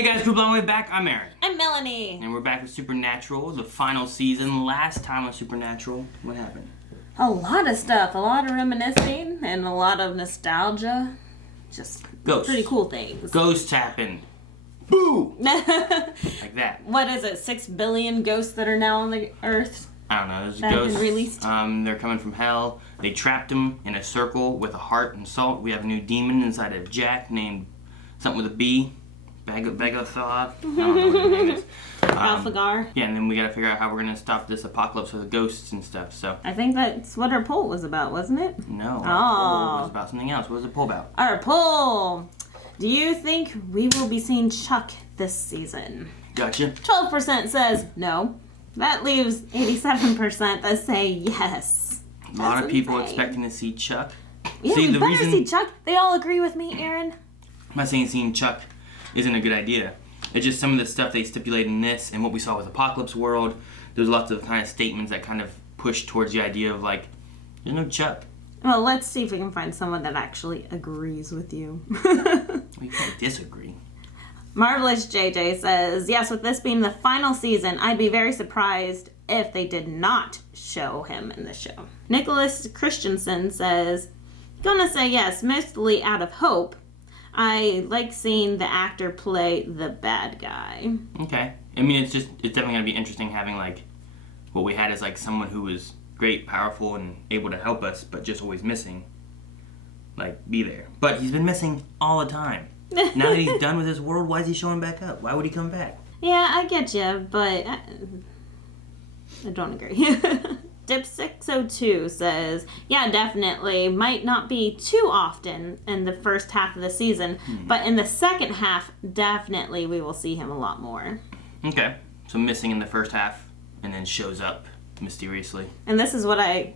Hey guys, Group Long Way back. I'm Aaron. I'm Melanie. And we're back with Supernatural, the final season. Last time on Supernatural, what happened? A lot of stuff. A lot of reminiscing and a lot of nostalgia. Just Ghosts. Pretty cool things. Ghosts happened. Boo! Like that. What is it? 6 billion ghosts that are now on the earth? I don't know. There's that ghosts. Have been released? They're coming from hell. They trapped him in a circle with a heart and salt. We have a new demon inside of Jack named something with a B. Begathoth. I don't know what his name is. Alphagar. Yeah, and then we gotta figure out how we're gonna stop this apocalypse with the ghosts and stuff. So I think that's what our poll was about, wasn't it? no, our poll was about something else. What was the poll about? Our poll. Do you think we will be seeing Chuck this season? Gotcha. 12% says no. That leaves 87% that say yes. A lot of people expecting to see Chuck. Yeah, see, we the better reason see Chuck. They all agree with me, Aaron. I'm not saying seeing Chuck isn't a good idea. It's just some of the stuff they stipulate in this and what we saw with Apocalypse World. There's lots of kind of statements that kind of push towards the idea of like, there's no Chuck. Well, let's see if we can find someone that actually agrees with you. We can't disagree. Marvelous JJ says, yes, with this being the final season, I'd be very surprised if they did not show him in the show. Nicholas Christensen says, gonna say yes, mostly out of hope. I like seeing the actor play the bad guy. Okay. I mean, it's definitely going to be interesting having, like, what we had as, like, someone who was great, powerful, and able to help us, but just always missing. Like, be there. But he's been missing all the time. Now that he's done with this world, why is he showing back up? Why would he come back? Yeah, I get you, but I don't agree. Dip602 says, yeah, definitely. Might not be too often in the first half of the season, but in the second half, definitely we will see him a lot more. Okay. So missing in the first half, and then shows up mysteriously. And this is what I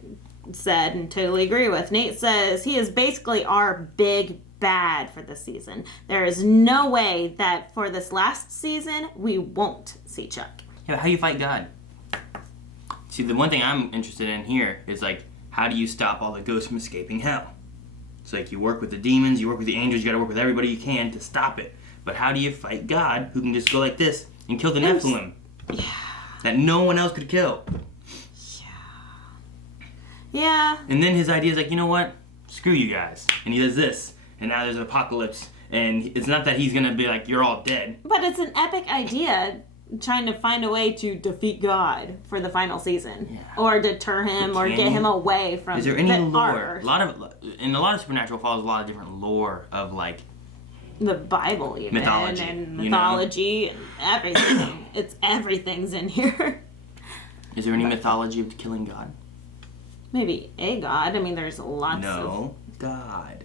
said and totally agree with. Nate says, he is basically our big bad for this season. There is no way that for this last season, we won't see Chuck. Yeah, how do you fight God? See, the one thing I'm interested in here is, like, how do you stop all the ghosts from escaping hell? It's like you work with the demons, you work with the angels, you gotta work with everybody you can to stop it. But how do you fight God, who can just go like this and kill the Nephilim? Yeah. That no one else could kill. Yeah. And then his idea is like, you know what? Screw you guys. And he does this. And now there's an apocalypse. And it's not that he's gonna be like, you're all dead. But it's an epic idea, trying to find a way to defeat God for the final season, or deter him, or get him away from. Is there any lore? Horror. A lot of Supernatural follows a lot of different lore of like the Bible, even mythology, and mythology and everything. Everything's in here. Is there any mythology of killing God? Maybe a god. I mean, there's lots. No, God.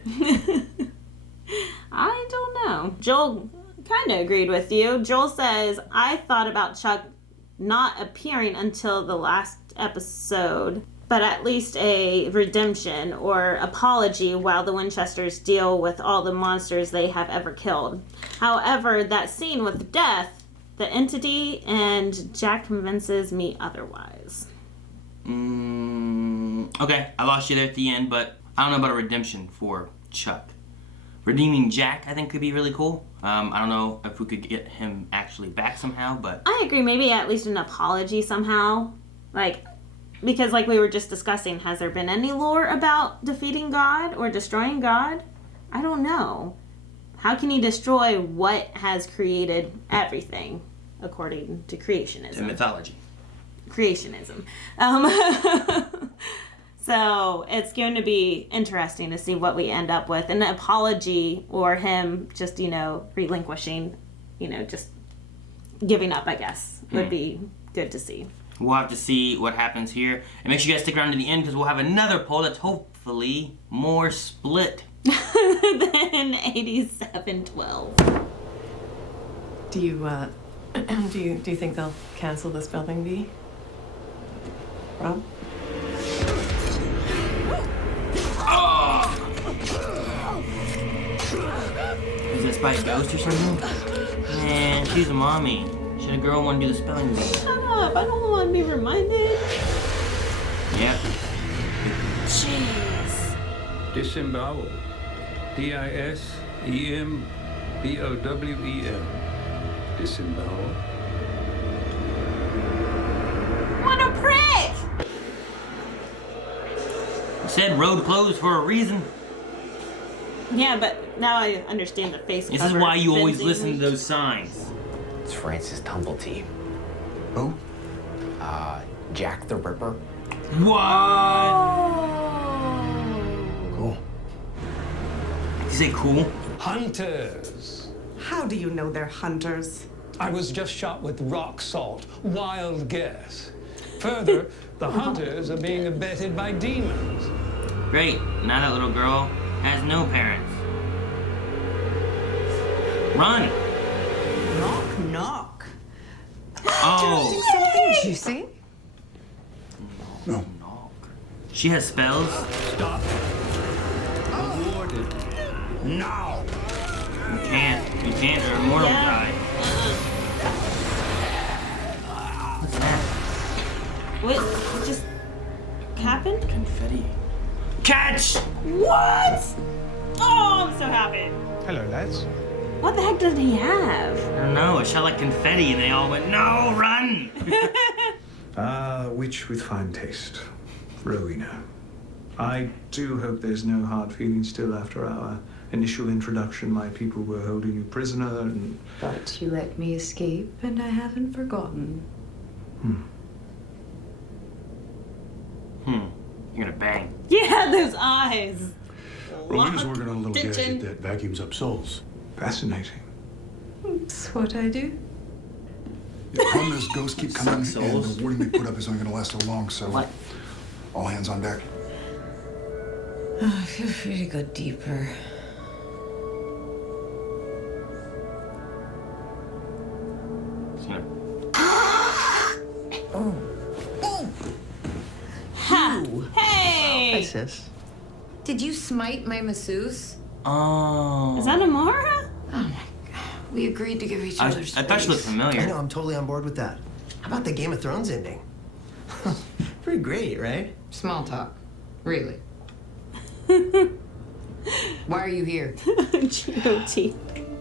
I don't know. Joel kind of agreed with you. Joel says, I thought about Chuck not appearing until the last episode, but at least a redemption or apology while the Winchesters deal with all the monsters they have ever killed. However, that scene with death, the entity, and Jack convinces me otherwise. Okay, I lost you there at the end, but I don't know about a redemption for Chuck. Redeeming Jack, I think, could be really cool. I don't know if we could get him actually back somehow, but I agree. Maybe at least an apology somehow. Because like we were just discussing, has there been any lore about defeating God or destroying God? I don't know. How can you destroy what has created everything according to creationism? to mythology. Creationism. So it's going to be interesting to see what we end up with. An apology or him just, relinquishing, just giving up, I guess, would be good to see. We'll have to see what happens here. And make sure you guys stick around to the end because we'll have another poll that's hopefully more split than 87-12. Do you think they'll cancel the spelling bee? Rob? Is that by a ghost or something? Man, she's a mommy. Should a girl want to do the spelling bee? Shut up, I don't want to be reminded. Yep. Jeez. Disembowel. DISEMBOWEL. Disembowel. What a prick! You said road closed for a reason. Yeah, but now I understand the face This cover. is why you always fencing listen to leash. those signs. It's Francis Tumblety. Who? Jack the Ripper. What? Cool. You say cool? Hunters. How do you know they're hunters? I was just shot with rock salt. Wild guess. Further, the hunters are being abetted by demons. Great. Now that little girl has no parents. Run. Knock, knock. Oh. Something juicy? No. She has spells. Stop. Awarded. Now. You can't. You can't. Or immortal die. What's that? What just happened? Confetti. Catch! What? Oh, I'm so happy. Hello, lads. What the heck did he have? I don't know. It shot like confetti, and they all went, "No, run!" Witch with fine taste. Rowena. I do hope there's no hard feelings still after our initial introduction. My people were holding you prisoner and... But you let me escape, and I haven't forgotten. You're gonna bang. Yeah, those eyes. Rowena's working on a little Ditching. gadget that vacuums up souls. Fascinating. It's what I do. The problem is ghosts keep coming, Suck and souls. the warning they put up is only going to last so long, so... What? All hands on deck. Oh, feel free to go deeper. It's gonna... Ha! Hey, Hey! sis. Did you smite my masseuse? Oh. Is that Amara? Oh my god. We agreed to give each I other space. thought she looked I familiar. know, I'm totally on board with that. How about the Game of Thrones ending? Pretty great, right? Small talk. Really. Why are you here? GOT.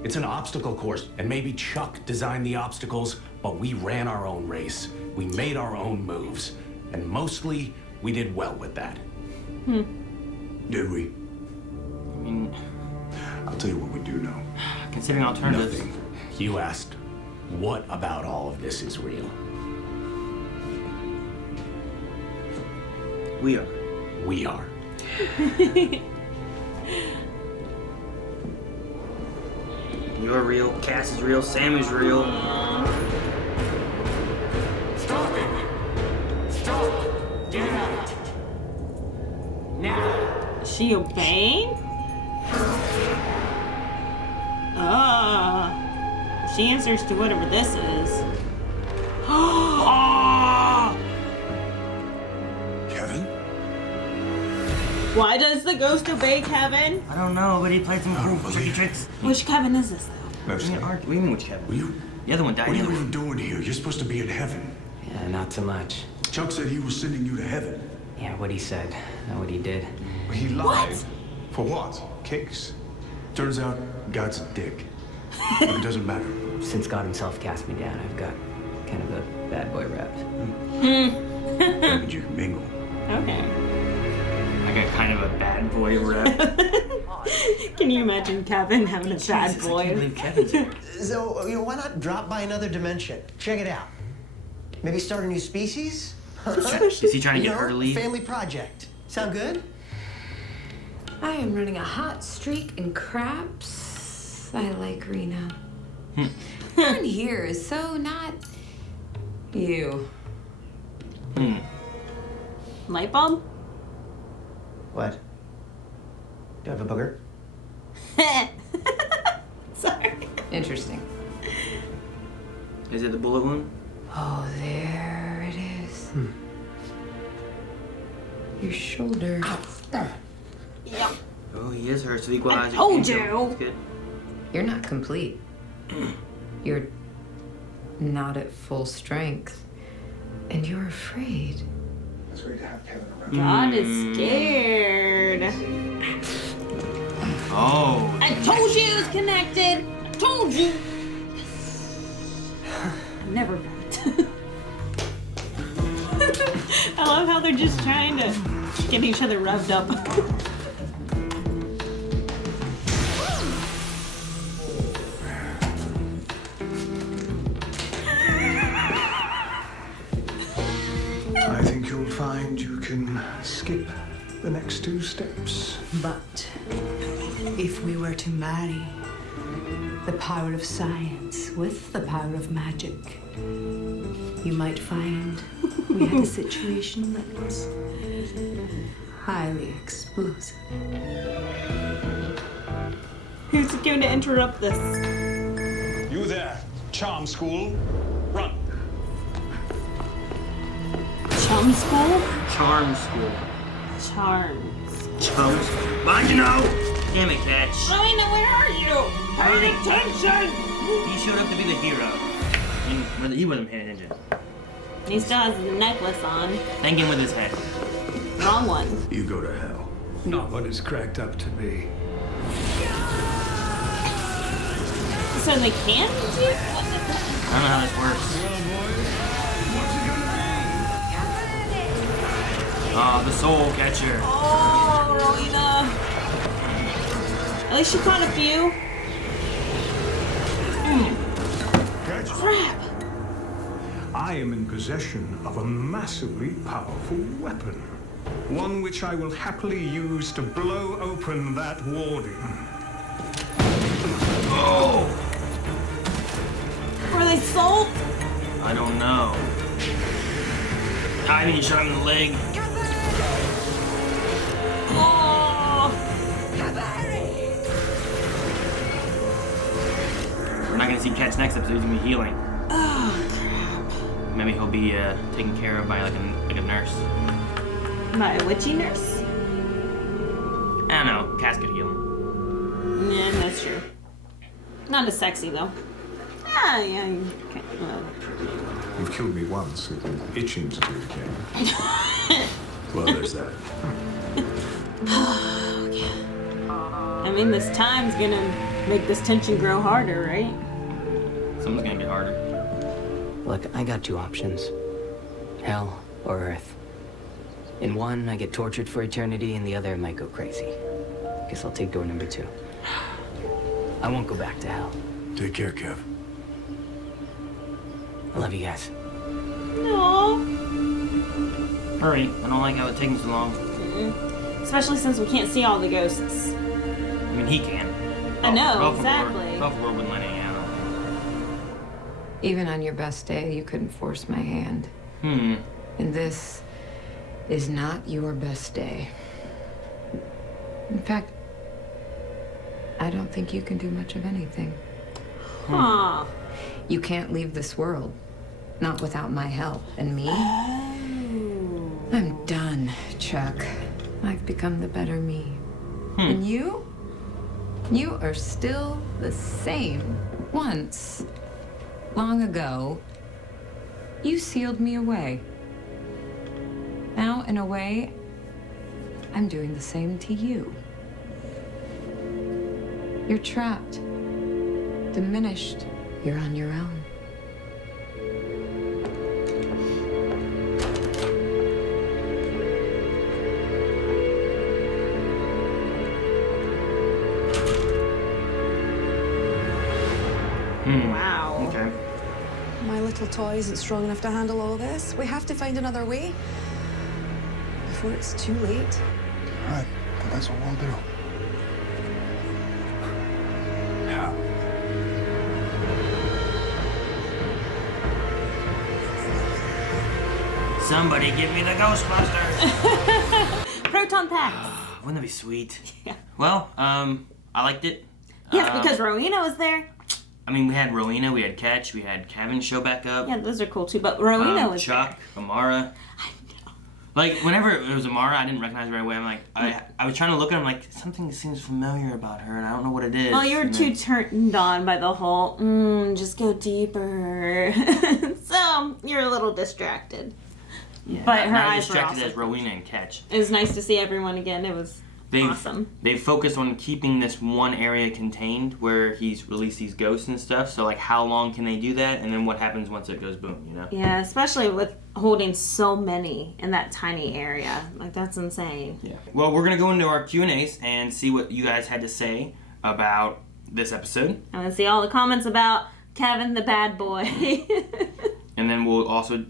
It's an obstacle course, and maybe Chuck designed the obstacles, but we ran our own race. We made our own moves, and mostly we did well with that. Did we? I mean, I'll tell you what we do know. considering alternatives. Nothing. You asked, what about all of this is real? We are. We are. You're real. Cass is real. Sam is real. Stop it. Stop. Get out. Now. Is she obeying? She answers to whatever this is. Kevin? Why does the ghost obey Kevin? I don't know, but he played some cool tricky tricks. Which Kevin is this, though? What do you mean which Kevin? Were you... The other one died. What are the you other even doing here? You're supposed to be in heaven. Yeah, not so much. Chuck said he was sending you to heaven. Yeah, what he said, not what he did. He lied. For what? Kicks. Turns out God's a dick. But it doesn't matter. Since God himself cast me down, I've got kind of a bad boy rep. Why would you mingle? Okay. I got kind of a bad boy rep. Can you imagine Kevin having a bad Jesus, I can't boy? believe Kevin's here. So, why not drop by another dimension? Check it out. Maybe start a new species? Is he trying to You get her know, to leave? Family project. Sound good? I am running a hot streak in craps. I like Rena. Everyone here is so not you. Light bulb? What? Do you have a booger? Sorry. Interesting. Is it the bullet wound? Oh, there it is. Your shoulder. Yep. Oh, he is hurt, so the equalizer. told can't you. go. That's good. You're not complete. You're not at full strength. And you're afraid. It's great to have Kevin around. God is scared. Oh. I told you it was connected. I told you. never met. I love how they're just trying to get each other revved up. I think you'll find you can skip the next 2 steps. But if we were to marry the power of science with the power of magic, you might find we had a situation that was highly explosive. Who's going to interrupt this? You there, charm school, run. Chum school? Charm school. Charms. Chum school. Mind you know! Damn it, Catch. Rowena, where are you? Pay attention! He showed up to be the hero. And he wasn't paying attention. He still has the necklace on. Thanking with his head. Wrong one. You go to hell. Not what it's cracked up to be. So they can't do? I don't know how this works. Oh, the soul catcher. Oh, Rowena. At least she caught a few. Crap. I am in possession of a massively powerful weapon. One which I will happily use to blow open that warding. Oh! Were they sold? I don't know. I mean, shot him in the leg. Oh! We're not gonna see Catch next episode. He's gonna be healing. Oh, crap. Maybe he'll be taken care of by like a nurse. By a witchy nurse? I don't know. Cass could heal him. Yeah, that's true. Not as sexy, though. Ah, yeah. Okay. Well. You've killed me once. It's itching to do it again. Well, there's that. Okay. I mean, this time's gonna make this tension grow harder, right? Something's gonna get harder. Look, I got 2 options. Hell or Earth. In one, I get tortured for eternity, and the other, I might go crazy. Guess I'll take door number 2. I won't go back to hell. Take care, Kev. I love you guys. No. Hurry. I don't like how it's taking so long. Especially since we can't see all the ghosts. I mean, he can. I know, exactly. Buffalo wouldn't let any out. Even on your best day, you couldn't force my hand. And this is not your best day. In fact, I don't think you can do much of anything. Huh. You can't leave this world. Not without my help. And me? I'm done, Chuck. I've become the better me. And you? You are still the same. Once, long ago, you sealed me away. Now, in a way, I'm doing the same to you. You're trapped, diminished. You're on your own. Wow. Okay. My little toy isn't strong enough to handle all this. We have to find another way before it's too late. All right, then that's what we'll do. How? Somebody give me the Ghostbusters. Proton packs. Wouldn't that be sweet? Yeah. Well, I liked it. Yes, because Rowena was there. I mean, we had Rowena, we had Catch, we had Kevin show back up. Yeah, those are cool too. But Rowena was Chuck, Amara. I know. Like, whenever it was Amara, I didn't recognize her right away. I'm like, I was trying to look at her, I'm like, something seems familiar about her, and I don't know what it is. Well, you were too turned on by the whole, just go deeper. So, you're a little distracted. Yeah, but her not eyes were distracted also as Rowena and Catch. It was nice to see everyone again. It was they've focused on keeping this one area contained where he's released these ghosts and stuff. So, like, how long can they do that? And then what happens once it goes boom, you know? Yeah, especially with holding so many in that tiny area. Like, that's insane. Yeah. Well, we're going to go into our Q&As and see what you guys had to say about this episode. I want to see all the comments about Kevin the bad boy. And then we'll also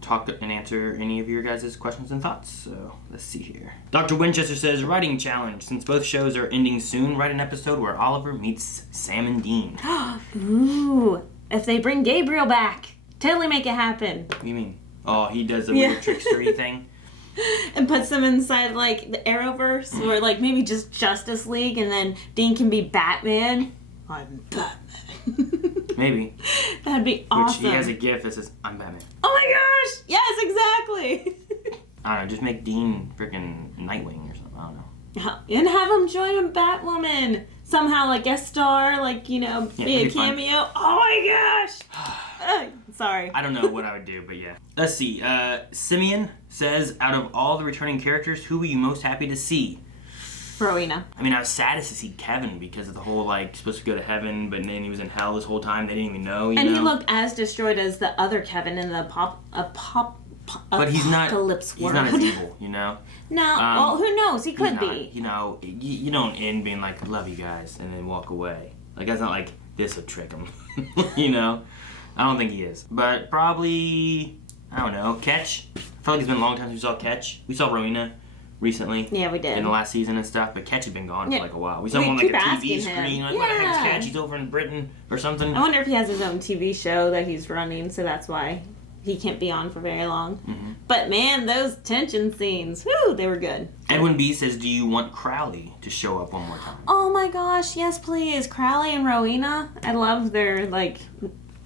talk and answer any of your guys' questions and thoughts. So, let's see here. Dr. Winchester says, writing challenge. Since both shows are ending soon, write an episode where Oliver meets Sam and Dean. Ooh, if they bring Gabriel back, totally make it happen. What do you mean? Oh, he does the weird trickstery thing? And puts them inside, like, the Arrowverse, or, like, maybe just Justice League, and then Dean can be Batman. I'm Batman. Maybe. That'd be awesome. Which he has a gift that says, I'm Batman. Oh my gosh! Yes, exactly! I don't know, just make Dean freaking Nightwing or something. I don't know. And have him join Batwoman. Somehow, like, guest star, like, you know, be a cameo. Fun. Oh my gosh! Sorry. I don't know what I would do, but yeah. Let's see. Simeon says, out of all the returning characters, who were you most happy to see? Rowena. I mean, I was saddest to see Kevin because of the whole, like, supposed to go to heaven, but then he was in hell this whole time. They didn't even know, you know? He looked as destroyed as the other Kevin in the but he's not world. He's not as evil, you know? No. Well, who knows? He could be. You know, you don't end being like, I love you guys, and then walk away. Like, that's not like, this will trick him. You know? I don't think he is. But probably, I don't know, Ketch. I feel like it's been a long time since we saw Ketch. We saw Rowena recently. Yeah, we did. In the last season and stuff, but Ketch had been gone for like a while. We saw him on like a TV screen. Like, what the heck's Ketch? He's over in Britain or something. I wonder if he has his own TV show that he's running, so that's why he can't be on for very long. Mm-hmm. But man, those tension scenes, whew, they were good. Edwin B says, do you want Crowley to show up one more time? Oh my gosh, yes please. Crowley and Rowena. I love their, like,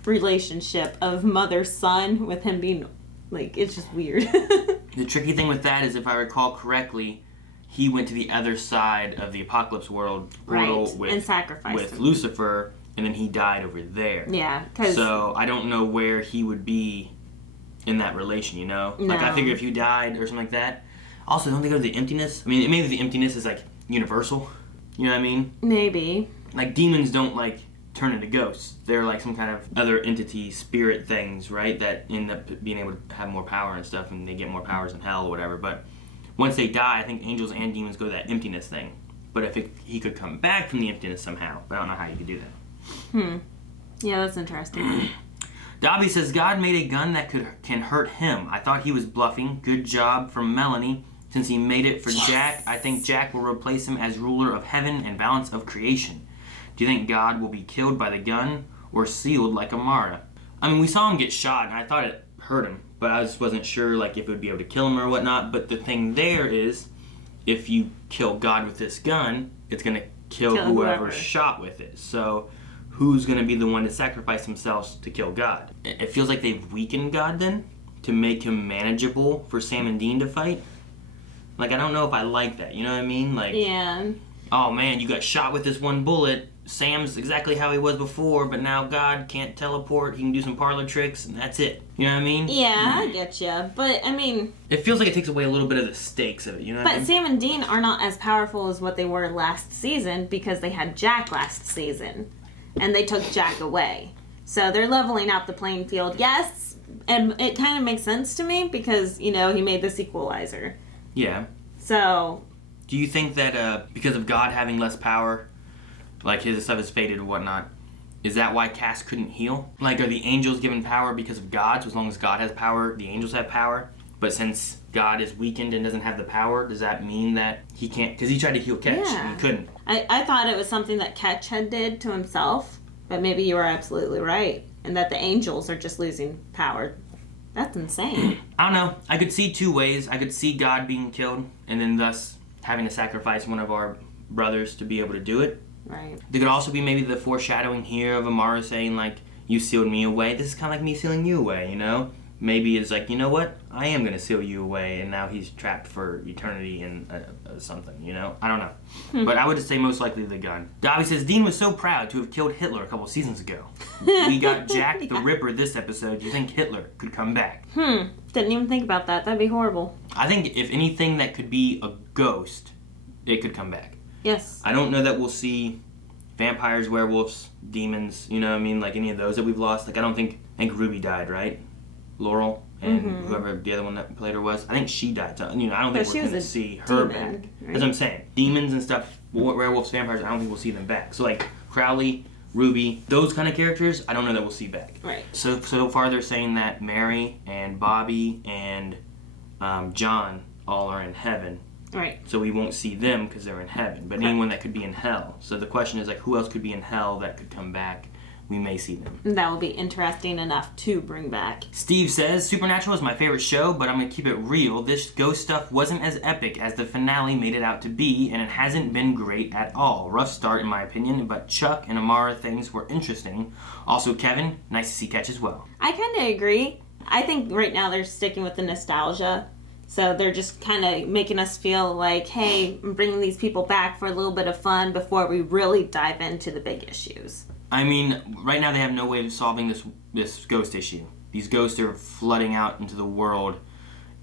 relationship of mother-son with him being, like, it's just weird. The tricky thing with that is, if I recall correctly, he went to the other side of the apocalypse world portal and sacrificed with him. Lucifer, and then he died over there. Yeah. So I don't know where he would be in that relation, you know? No. Like, I figure if you died or something like that. Also, don't they go to the emptiness? I mean, maybe the emptiness is, like, universal. You know what I mean? Maybe. Like, demons don't, like, turn into ghosts. They're like some kind of other entity, spirit things, right? That end up being able to have more power and stuff, and they get more powers in hell or whatever. But once they die, I think angels and demons go to that emptiness thing. But if he could come back from the emptiness somehow, but I don't know how you could do that. Yeah, that's interesting. Dobby says, God made a gun that can hurt him. I thought he was bluffing. Good job from Melanie. Since he made it for Jack, I think Jack will replace him as ruler of heaven and balance of creation. Do you think God will be killed by the gun or sealed like Amara? I mean, we saw him get shot, and I thought it hurt him, but I just wasn't sure, like, if it would be able to kill him or whatnot. But the thing there is, if you kill God with this gun, it's going to kill whoever shot with it. So who's going to be the one to sacrifice themselves to kill God? It feels like they've weakened God then to make him manageable for Sam and Dean to fight. Like, I don't know if I like that. You know what I mean? Like, yeah. Oh man, you got shot with this one bullet. Sam's exactly how he was before, but now God can't teleport. He can do some parlor tricks, and that's it. You know what I mean? Yeah, I get you. But, I mean... It feels like it takes away a little bit of the stakes of it, you know what I mean? But Sam and Dean are not as powerful as what they were last season because they had Jack last season. And they took Jack away. So they're leveling out the playing field. Yes, and it kind of makes sense to me because, you know, he made this equalizer. Yeah. So... Do you think that because of God having less power, like his stuff is faded or whatnot, is that why Cass couldn't heal? Like, are the angels given power because of God? So as long as God has power, the angels have power? But since God is weakened and doesn't have the power, does that mean that he can't? Because he tried to heal Ketch and he couldn't. I thought it was something that Ketch had did to himself, but maybe you are absolutely right. And that the angels are just losing power. That's insane. I don't know. I could see two ways. I could see God being killed and then thus having to sacrifice one of our brothers to be able to do it. Right. There could also be maybe the foreshadowing here of Amara saying, like, you sealed me away. This is kind of like me sealing you away, you know? Maybe it's like, you know what? I am going to seal you away, and now he's trapped for eternity in something, you know? I don't know. But I would just say most likely the gun. Dobby says, Dean was so proud to have killed Hitler a couple seasons ago. We got Jack the Ripper this episode. Do you think Hitler could come back? Didn't even think about that. That'd be horrible. I think if anything that could be a ghost it could come back. Yes. I don't know that we'll see vampires, werewolves, demons, you know what I mean? Like any of those that we've lost. Like I think Ruby died, right? Laurel and whoever the other one that played her was. I think she died. So, you know, I don't think we're going to see her back. Right? That's what I'm saying. Demons and stuff, werewolves, vampires, I don't think we'll see them back. So like Crowley, Ruby, those kind of characters, I don't know that we'll see back. Right. So far they're saying that Mary and Bobby and John all are in heaven. Right. So we won't see them because they're in heaven. But anyone that could be in hell. So the question is like, who else could be in hell that could come back? We may see them. That will be interesting enough to bring back. Steve says, Supernatural is my favorite show, but I'm going to keep it real. This ghost stuff wasn't as epic as the finale made it out to be, and it hasn't been great at all. Rough start in my opinion, but Chuck and Amara things were interesting. Also, Kevin, nice to see Catch as well. I kind of agree. I think right now they're sticking with the nostalgia. So they're just kind of making us feel like, hey, I'm bringing these people back for a little bit of fun before we really dive into the big issues. I mean, right now they have no way of solving this ghost issue. These ghosts are flooding out into the world.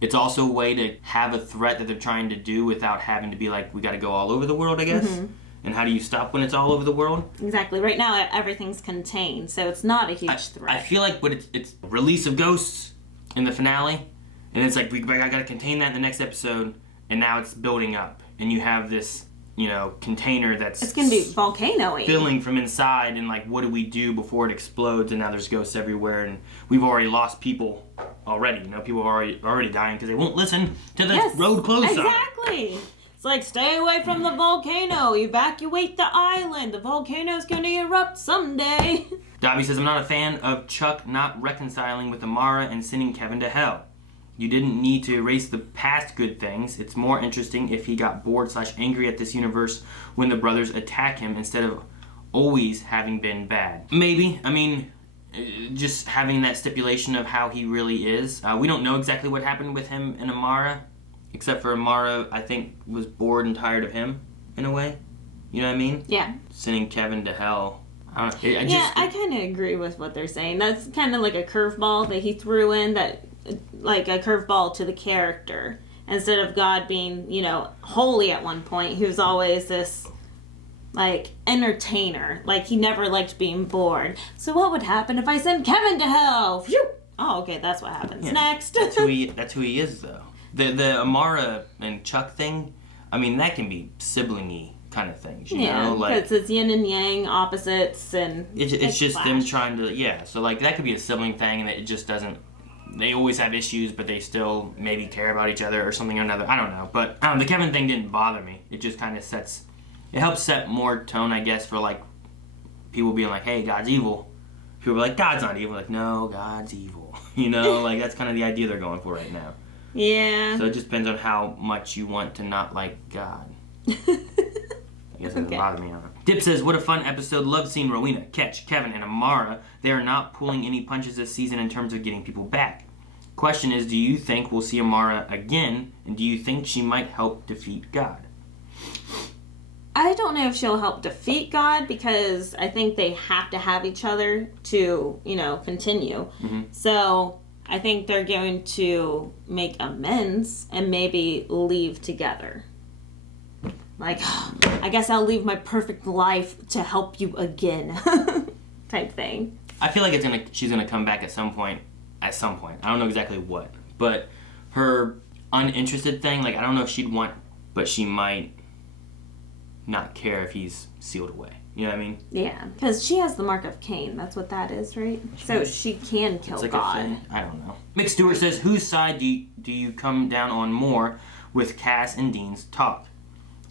It's also a way to have a threat that they're trying to do without having to be like, we got to go all over the world, I guess. Mm-hmm. And how do you stop when it's all over the world? Exactly. Right now, everything's contained, so it's not a huge threat. I feel like it's release of ghosts in the finale, and it's like, I got to contain that in the next episode, and now it's building up. And you have this, you know, container that's... It's going to be volcano-y. Filling from inside, and like, what do we do before it explodes? And now there's ghosts everywhere, and we've already lost people already. You know, people are already dying because they won't listen to the road close sign. Exactly. It's like, stay away from the volcano. Evacuate the island. The volcano's going to erupt someday. Dobby says, I'm not a fan of Chuck not reconciling with Amara and sending Kevin to hell. You didn't need to erase the past good things. It's more interesting if he got bored / angry at this universe when the brothers attack him instead of always having been bad. Maybe. I mean, just having that stipulation of how he really is. We don't know exactly what happened with him and Amara, except for Amara, I think, was bored and tired of him, in a way. You know what I mean? Yeah. Sending Kevin to hell. I kind of agree with what they're saying. That's kind of like a curveball that he threw in, that like a curveball to the character. Instead of God being, you know, holy at one point, he was always this, like, entertainer. Like, he never liked being bored. So what would happen if I sent Kevin to hell? Phew! Oh, okay, that's what happens. Yeah, next. That's who he is, though. The Amara and Chuck thing, I mean, that can be sibling-y kind of things, you know? Like, because it's yin and yang, opposites, and it's just them trying to, so, like, that could be a sibling thing, and it just doesn't... They always have issues, but they still maybe care about each other or something or another. I don't know. But the Kevin thing didn't bother me. It just kind of it helps set more tone, I guess, for like people being like, hey, God's evil. People are like, God's not evil. Like, no, God's evil. You know, like that's kind of the idea they're going for right now. Yeah. So it just depends on how much you want to not like God. I guess it doesn't bother me on it. Dip says, what a fun episode. Love seeing Rowena, Ketch, Kevin, and Amara. They are not pulling any punches this season in terms of getting people back. Question is, do you think we'll see Amara again, and do you think she might help defeat God? I don't know if she'll help defeat God, because I think they have to have each other to, you know, continue. Mm-hmm. So I think they're going to make amends and maybe leave together. Like, I guess I'll leave my perfect life to help you again, type thing. I feel like she's gonna come back at some point. I don't know exactly what, but her uninterested thing, like I don't know if she'd want, but she might not care if he's sealed away. You know what I mean? Yeah, because she has the mark of Cain. That's what that is, right? So she can kill like God. I don't know. Mick Stewart says, whose side do you come down on more with Cass and Dean's talk?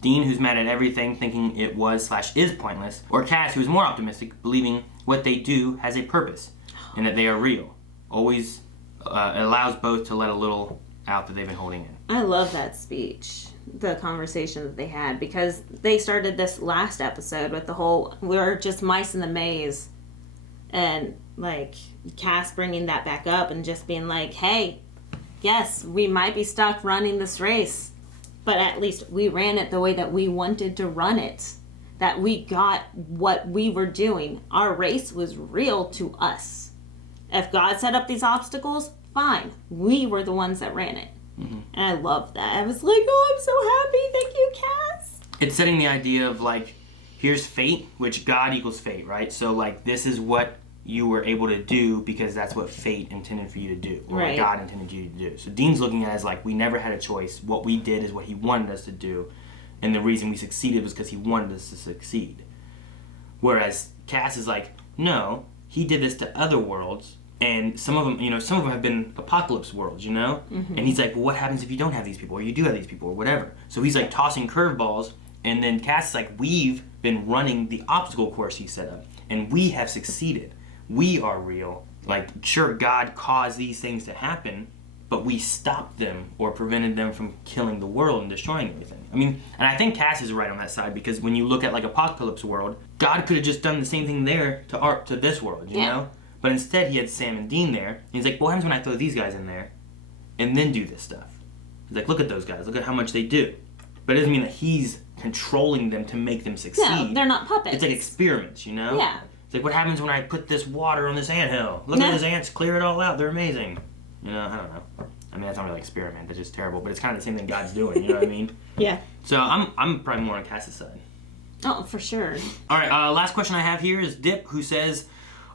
Dean, who's mad at everything, thinking it was / is pointless, or Cass, who is more optimistic, believing what they do has a purpose and that they are real. Always allows both to let a little out that they've been holding in. I love that speech, the conversation that they had, because they started this last episode with the whole, we're just mice in the maze, and like Cass bringing that back up and just being like, hey, yes, we might be stuck running this race, but at least we ran it the way that we wanted to run it. That we got what we were doing. Our race was real to us. If God set up these obstacles, fine. We were the ones that ran it. Mm-hmm. And I loved that. I was like, oh, I'm so happy. Thank you, Cass. it's setting the idea of like, here's fate, which God equals fate, right? So like, this is what you were able to do because that's what fate intended for you to do, or what God intended you to do. So Dean's looking at it as like, we never had a choice. What we did is what he wanted us to do, and the reason we succeeded was because he wanted us to succeed. Whereas Cass is like, no, he did this to other worlds, and some of them, you know, some of them have been apocalypse worlds, you know? And he's like, well, what happens if you don't have these people, or you do have these people, or whatever? So he's like tossing curveballs, and then Cass is like, we've been running the obstacle course he set up, and we have succeeded. We are real. Like, sure, God caused these things to happen, but we stopped them or prevented them from killing the world and destroying everything. I mean, and I think Cass is right on that side, because when you look at like Apocalypse World, God could have just done the same thing there to this world, you know? But instead he had Sam and Dean there, and he's like, what happens when I throw these guys in there and then do this stuff? He's like, look at those guys, look at how much they do. But it doesn't mean that he's controlling them to make them succeed. No, they're not puppets. It's like experiments, you know? Yeah. It's like, what happens when I put this water on this anthill? Look at those ants, clear it all out, they're amazing. You know, I don't know. I mean, that's not really an experiment, that's just terrible, but it's kind of the same thing God's doing, you know what I mean? Yeah. So I'm probably more on Cass's side. Oh, for sure. All right, last question I have here is Dip, who says,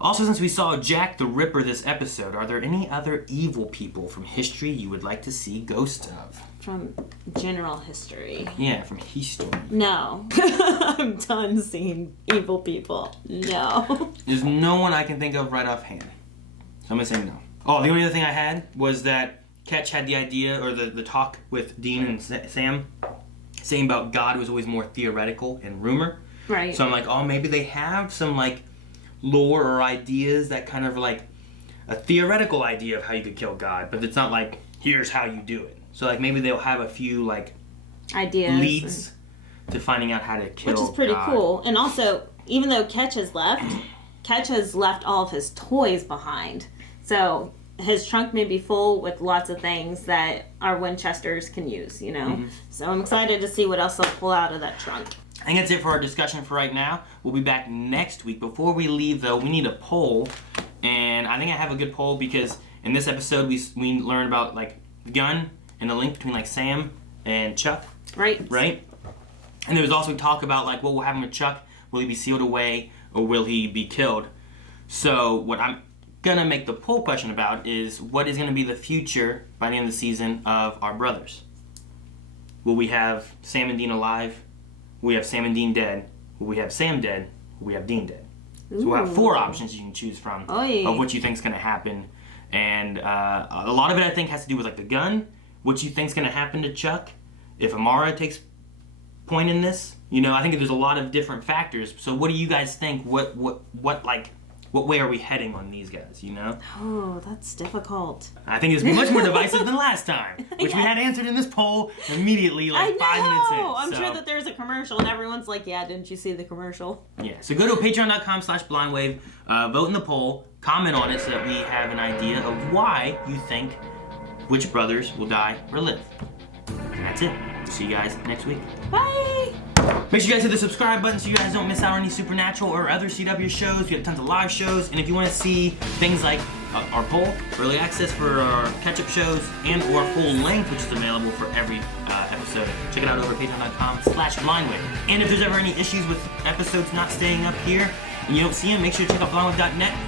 also, since we saw Jack the Ripper this episode, are there any other evil people from history you would like to see ghosts of? From general history. Yeah, from history. No. I'm done seeing evil people. No. There's no one I can think of right offhand. So I'm going to say no. Oh, the only other thing I had was that Ketch had the idea, or the talk with Dean and Sam, saying about God was always more theoretical and rumor. Right. So I'm like, oh, maybe they have some, like, lore or ideas that kind of like a theoretical idea of how you could kill God, but it's not like, here's how you do it. So like maybe they'll have a few like ideas, leads to finding out how to kill God. Which is pretty cool. And also, even though Ketch has left all of his toys behind. So his trunk may be full with lots of things that our Winchesters can use, you know? So I'm excited to see what else they'll pull out of that trunk. I think that's it for our discussion for right now. We'll be back next week. Before we leave, though, we need a poll. And I think I have a good poll because in this episode, we learned about, like, the gun and the link between, like, Sam and Chuck. Right. Right? And there was also talk about, like, what will happen with Chuck? Will he be sealed away or will he be killed? So what I'm going to make the poll question about is what is going to be the future by the end of the season of our brothers? Will we have Sam and Dean alive? We have Sam and Dean dead. We have Sam dead. We have Dean dead. So we'll have 4 options you can choose from of what you think is going to happen. And a lot of it, I think, has to do with like the gun, what you think is going to happen to Chuck, if Amara takes point in this. You know, I think there's a lot of different factors. So what do you guys think? What way are we heading on these guys, you know? Oh, that's difficult. I think it's been much more divisive than last time, which we had answered in this poll immediately, like 5 minutes in. I'm sure that there's a commercial, and everyone's like, yeah, didn't you see the commercial? Yeah, so go to patreon.com/blindwave, vote in the poll, comment on it so that we have an idea of why you think which brothers will die or live. And that's it. See you guys next week. Bye! Make sure you guys hit the subscribe button so you guys don't miss out on any Supernatural or other CW shows. We have tons of live shows, and if you want to see things like our poll, early access for our catch-up shows, and or full length, which is available for every episode, check it out over patreon.com/blindwave. And if there's ever any issues with episodes not staying up here and you don't see them, make sure to check out blindwave.net